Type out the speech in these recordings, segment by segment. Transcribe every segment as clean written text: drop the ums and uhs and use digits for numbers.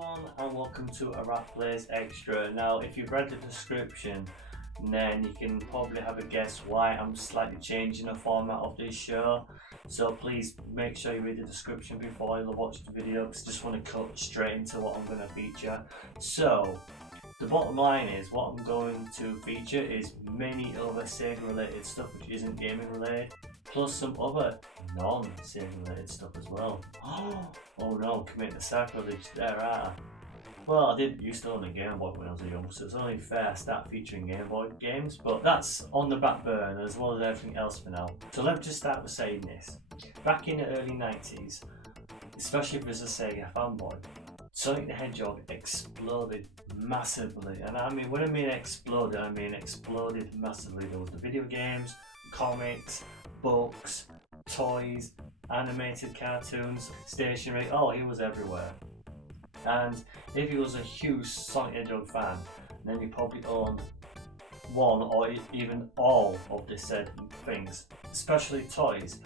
everyone and welcome to a Rat Plays Extra. Now if you've read the description then you can probably have a guess why I'm slightly changing the format of this show. So please make sure you read the description before you watch the video because I just want to cut straight into what I'm going to feature. So the bottom line is what I'm going to feature is many other Sega related stuff which isn't gaming related, plus some other non-Sega related stuff as well. Oh no, commit the sacrilege there, are. Well, I did used to own a Game Boy when I was young, so it's only fair I start featuring Game Boy games, but that's on the back burner as well as everything else for now. So let me just start with saying this. Back in the early 90s, especially if there's a Sega fanboy, Sonic the Hedgehog exploded massively, and I mean when I mean exploded, I mean exploded massively. There was the video games, comics, books, toys, animated cartoons, stationery, oh he was everywhere. And if he was a huge Sonic the Hedgehog fan, then he probably owned one or even all of the said things, especially toys.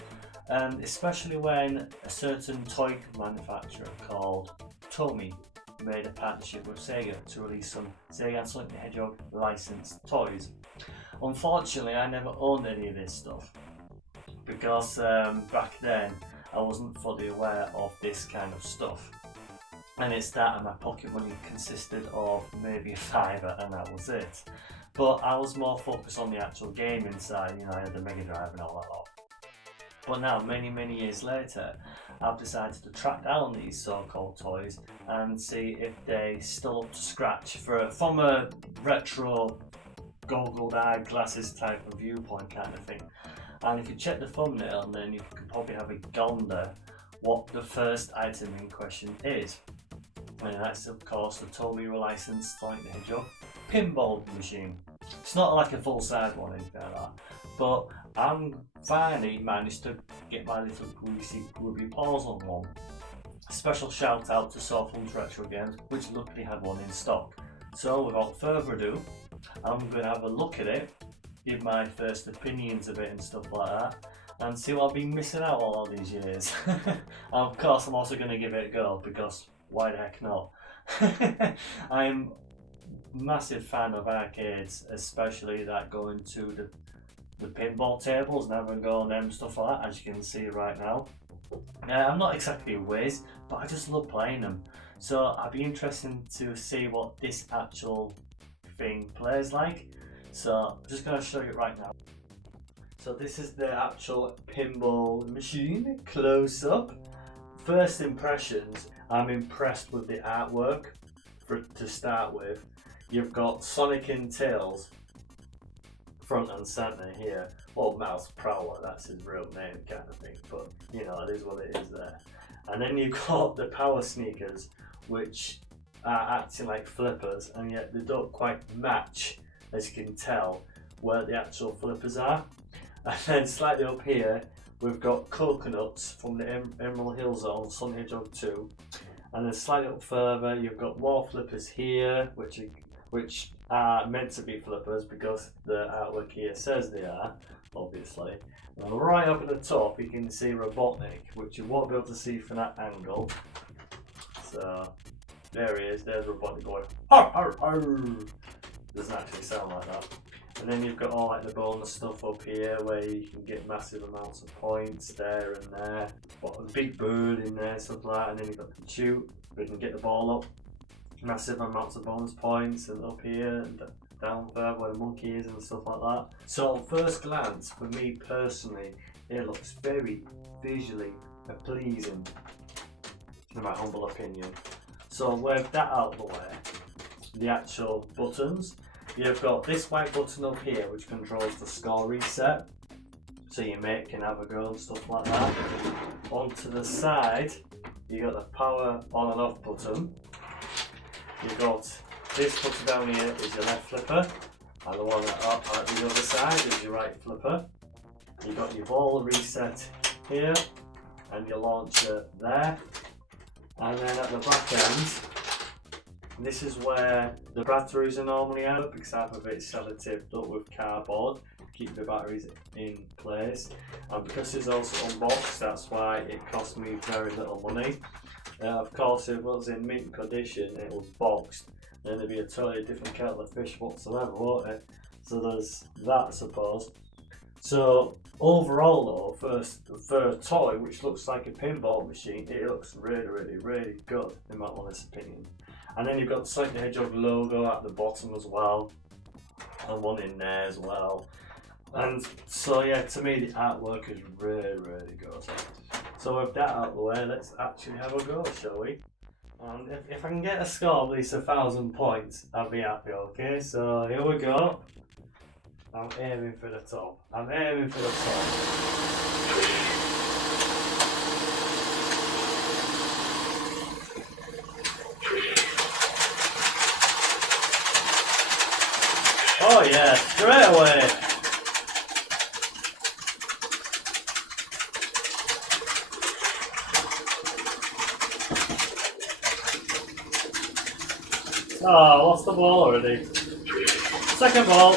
And especially when a certain toy manufacturer called Tomy made a partnership with Sega to release some Sega and Sonic the Hedgehog licensed toys. Unfortunately, I never owned any of this stuff because back then I wasn't fully aware of this kind of stuff. And it's that and my pocket money consisted of maybe a fiver and that was it. But I was more focused on the actual gaming side, you know, I had the Mega Drive and all that lot. But now, many years later, I've decided to track down these so-called toys and see if they still up to scratch from a retro goggled eye glasses type of viewpoint kind of thing. And if you check the thumbnail, then you can probably have a gander what the first item in question is. And that's of course the Tomy licensed Sonic the Hedgehog pinball machine. It's not like a full size one or anything like that, but I'm finally managed to get my little greasy grubby paws on one. Special shout out to Softhone's Retro Games, which luckily had one in stock. So without further ado, I'm going to have a look at it, give my first opinions of it and stuff like that, and see what I've been missing out on all these years. And of course I'm also going to give it a go because why the heck not? I'm a massive fan of arcades, especially that going to the pinball tables and having a go on them stuff like that, as you can see right now. I'm not exactly a whiz, but I just love playing them. So I'd be interested to see what this actual thing plays like. So I'm just going to show you right now. So this is the actual pinball machine, close up. First impressions, I'm impressed with the artwork to start with. You've got Sonic and Tails front and centre here. Well, Mouse Prowler, that's his real name kind of thing, but you know, it is what it is there. And then you've got the Power Sneakers, which are acting like flippers, and yet they don't quite match, as you can tell, where the actual flippers are. And then slightly up here, we've got Coconuts from the Emerald Hill Zone, Sonic the Hedgehog 2. And then slightly up further, you've got more flippers here, which are meant to be flippers because the artwork here says they are, obviously. And right up at the top, you can see Robotnik, which you won't be able to see from that angle. So, there he is, there's Robotnik going, har, har, har. Doesn't actually sound like that. And then you've got all like the bonus stuff up here where you can get massive amounts of points there and there. Got a big bird in there, stuff like that. And then you've got the shoot, where you can get the ball up. Massive amounts of bonus points, and up here and down there where the monkey is and stuff like that. So at first glance, for me personally, it looks very visually pleasing, in my humble opinion. So with that out of the way, the actual buttons. You've got this white button up here which controls the score reset, so your mate can have a go and stuff like that. Onto the side, you got the power on and off button. You've got this button down here is your left flipper, and the one up at the other side is your right flipper. You've got your ball reset here, and your launcher there. And then at the back end, this is where the batteries are normally out because half of it's sellotaped up with cardboard to keep the batteries in place. And because it's also unboxed, that's why it cost me very little money. Of course, if it was in mint condition, it was boxed, then there'd be a totally different kettle of fish whatsoever, won't it? So there's that, I suppose. So overall though, for a toy which looks like a pinball machine, it looks really good in my honest opinion. And then you've got the Sonic the Hedgehog logo at the bottom as well, and one in there as well. And so yeah, to me the artwork is really good. So with that out of the way, let's actually have a go, shall we? And if I can get a score of at least 1,000 points, I'll be happy, okay? So here we go. I'm aiming for the top. I'm aiming for the top. Oh yeah, straight away! Oh, lost the ball already. Second ball.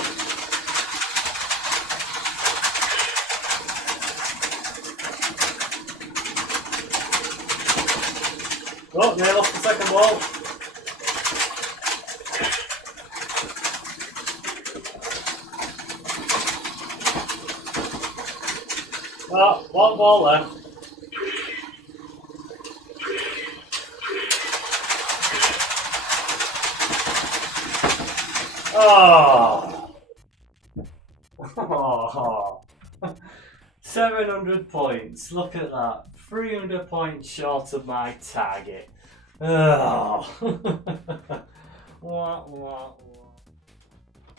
Oh, they lost the second ball. Oh, one ball left. Oh. Oh. 700 points. Look at that. 300 points short of my target. Oh.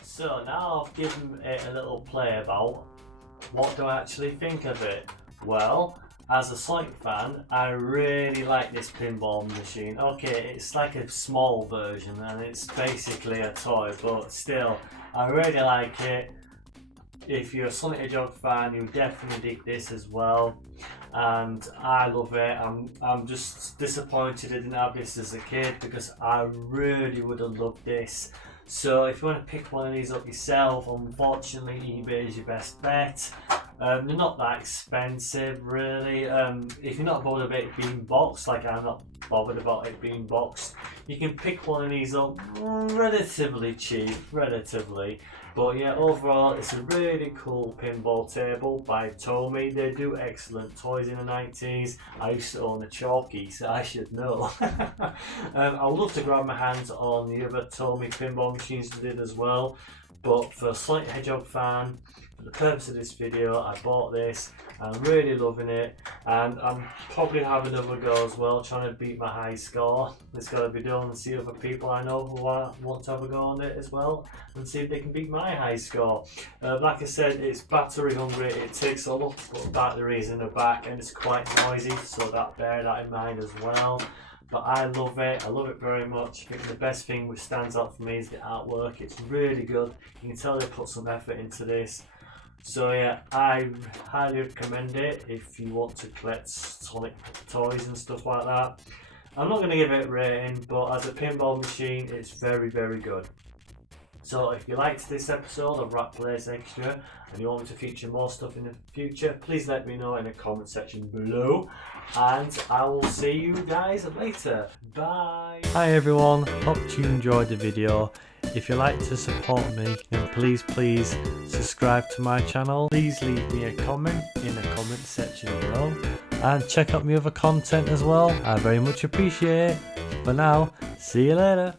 So now I've given it a little play about. What do I actually think of it? Well, as a Sonic fan, I really like this pinball machine. Okay, it's like a small version and it's basically a toy, but still, I really like it. If you're a Sonic the Hedgehog fan, you'll definitely dig this as well. And I love it. I'm just disappointed I didn't have this as a kid because I really would have loved this. So if you want to pick one of these up yourself, unfortunately eBay is your best bet. They're not that expensive really. If you're not bothered about it being boxed, like I'm not bothered about it being boxed, you can pick one of these up relatively cheap, relatively. But yeah, overall it's a really cool pinball table by Tomy. They do excellent toys in the 90s. I used to own a Chalky, so I should know. I would love to grab my hands on the other Tomy pinball machines they did as well. But for a Sonic the Hedgehog fan, for the purpose of this video, I bought this. I'm really loving it, and I'm probably having another go as well, trying to beat my high score. It's got to be done and see other people I know who want to have a go on it as well, and see if they can beat my high score. Like I said, it's battery hungry. It takes a lot of batteries in the back, and it's quite noisy, so bear that in mind as well. But I love it very much. I think the best thing which stands out for me is the artwork. It's really good. You can tell they put some effort into this. So yeah, I highly recommend it if you want to collect Sonic toys and stuff like that. I'm not going to give it a rating, but as a pinball machine, it's very good. So if you liked this episode of Rat Plays Extra and you want me to feature more stuff in the future, please let me know in the comment section below, and I will see you guys later. Bye! Hi everyone, hope you enjoyed the video. If you'd like to support me, then please subscribe to my channel. Please leave me a comment in the comment section below, and check out my other content as well. I very much appreciate it. For now, see you later.